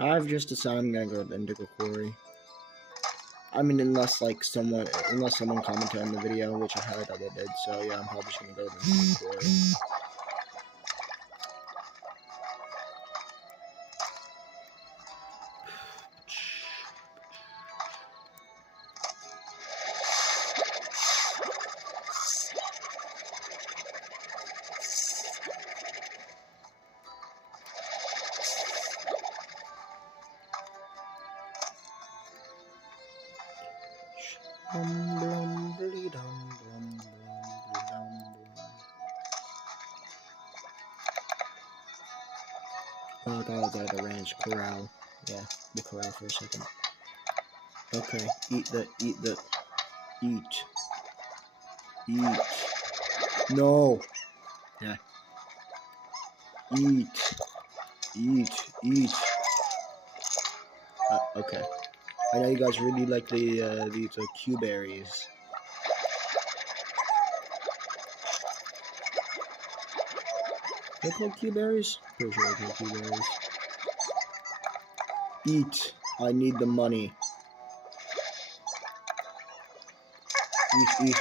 I've just decided I'm gonna go to the Indigo Quarry. I mean, unless someone commented on the video, which I highly doubt they did. So yeah, I'm probably just gonna go to the Indigo Quarry. Oh, I thought I was at the ranch corral. Yeah, the corral for a second. Okay, eat. No. Yeah. Eat. Okay. I know you guys really like these Q berries. They're called Q berries? Pretty sure they're called Q berries. Eat. I need the money. Eat.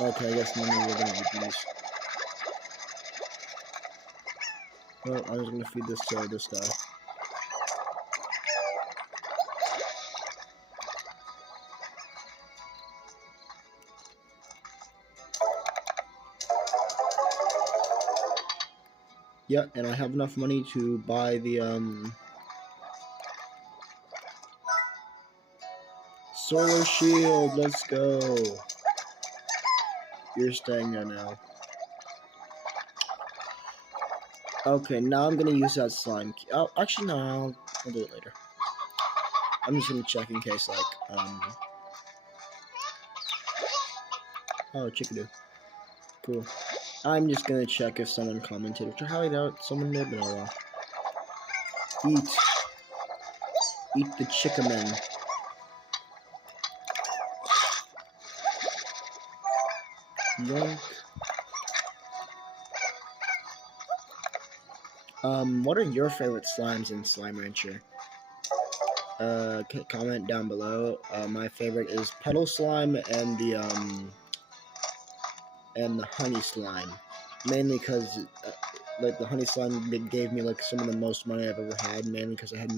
Okay, I guess money we're gonna eat these. Well, I'm just gonna feed this guy. Yeah, and I have enough money to buy the solar shield. Let's go. You're staying there now. Okay, now I'm gonna use that slime key. Oh, actually no, I'll do it later. I'm just gonna check in case oh, chickadee. Cool. I'm just gonna check if someone commented, which I highly doubt someone did, but oh well. Eat the chickaman. Yoink. What are your favorite slimes in Slime Rancher? Comment down below. My favorite is Puddle Slime and the Honey Slime. Mainly because, the Honey Slime gave me, some of the most money I've ever had, mainly because I had